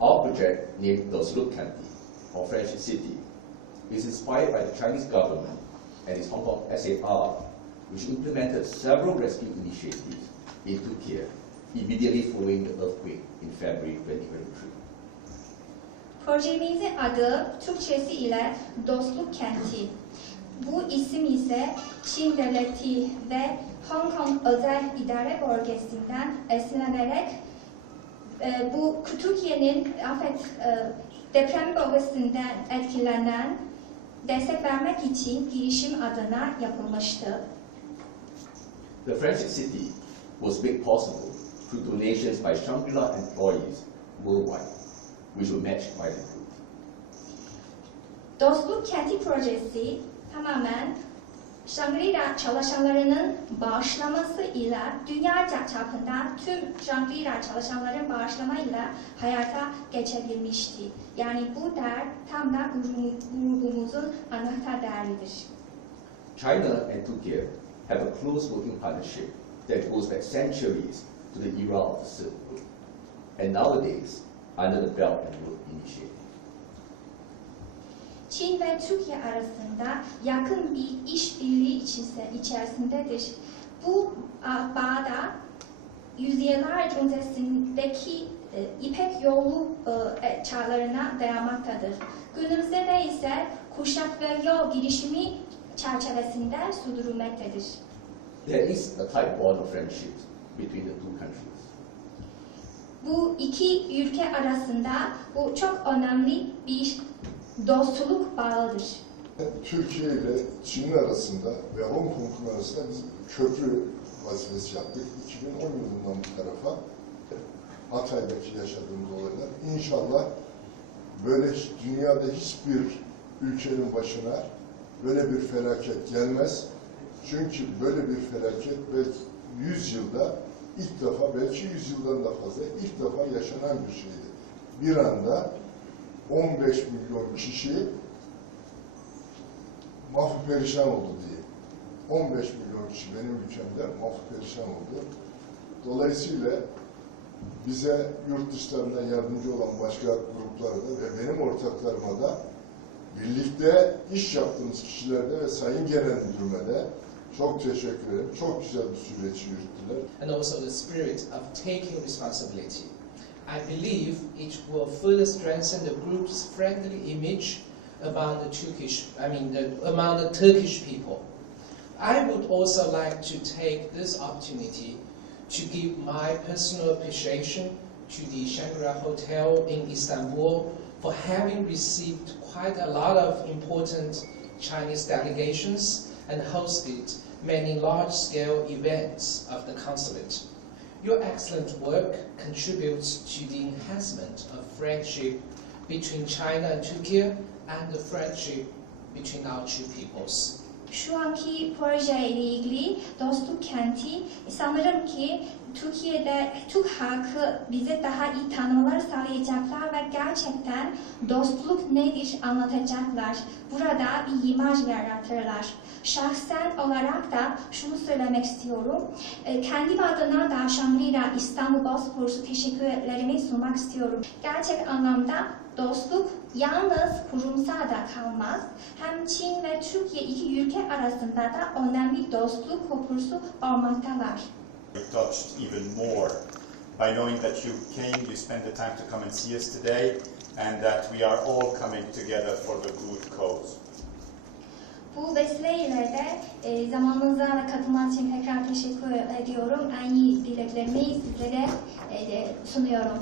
Our project, named Dosluk County, or French City, is inspired by the Chinese government and its Hong Kong SAR, which implemented several rescue initiatives in Turkey immediately following the earthquake in February 2023. Projemizin adı Türkçesi ile Dostluk Kenti. Bu isim ise Çin Devleti ve Hong Kong Özel İdare Bölgesi'nden esinlenerek e, bu Türkiye'nin afet e, deprem bölgesinden etkilenen destek vermek için girişim adına yapılmıştı. The French City was made possible through donations by Shangri-La employees worldwide, which were matched by the group. Dostluk Kenti projesi tamamen Shangri-La çalışanlarının bağışlaması ile dünyaca çapında tüm Shangri-La çalışanların bağışlamayla hayata geçebilmişti. Yani bu değer tam da grubu- grubumuzun anahtar değeridir. China and Turkey have a close working partnership that goes back centuries to the era of the Silk Road, and nowadays under the Belt and Road Initiative. Çin ve Türkiye arasında yakın bir işbirliği içerisindedir. Bu bağda yüzyıllar öncesindeki e, İpek yolu e, e, çağlarına dayanmaktadır. Günümüzde de ise kuşak ve yol girişimi çerçevesinde sürdürülmektedir. There is a tight bond of friendship between the two countries. Bu iki ülke arasında bu çok önemli bir dostluk bağıdır. Türkiye ile Çin arasında ve Hong Kong'un arasında biz köprü vazifesi yaptık. 2010 yılından bu tarafa Hatay'daki yaşadığımız olaylar. İnşallah böyle dünyada hiçbir ülkenin başına böyle bir felaket gelmez. Çünkü böyle bir felaket belki 100 yılda ilk defa, belki 100 yıldan da fazla ilk defa yaşanan bir şeydi. Bir anda 15 milyon kişi mahvu perişan oldu diye. 15 milyon kişi benim ülkemde mahvu perişan oldu. Dolayısıyla bize yurt dışlarından yardımcı olan başka gruplara da ve benim ortaklarıma da birlikte iş yaptığımız kişilerde ve Sayın Genel Müdürüme çok teşekkür ederim. Çok güzel bir süreç yürüttüler. and also the spirit of taking responsibility. I believe it will further strengthen the group's friendly image among the Turkish, I mean, the, among the Turkish people. I would also like to take this opportunity to give my personal appreciation to the Shangri-La Hotel in Istanbul for having received quite a lot of important Chinese delegations and hosted many large-scale events of the consulate. Your excellent work contributes to the enhancement of friendship between China and Turkey and the friendship between our two peoples. Şu anki proje ile ilgili Dostluk Kenti sanırım ki Türkiye'de Türk halkı bize daha iyi tanımalar sağlayacaklar ve gerçekten dostluk nedir anlatacaklar. Burada bir imaj yaratırlar. Şahsen olarak da şunu söylemek istiyorum. E, Kendim adına da Shangri-La İstanbul Bosporus'u teşekkürlerimi sunmak istiyorum. Gerçek anlamda dostluk yalnız kurumsal da kalmaz. Hem Çin ve Türkiye iki ülke arasında da önemli dostluk köprüsü olmaktalar. We're touched even more by knowing that you came, you spent the time to come and see us today, and that we are all coming together for the good cause. Bu vesileyle de e, zamanınıza ve katılmanız için tekrar teşekkür ediyorum. En iyi dileklerimi sizlere e, sunuyorum.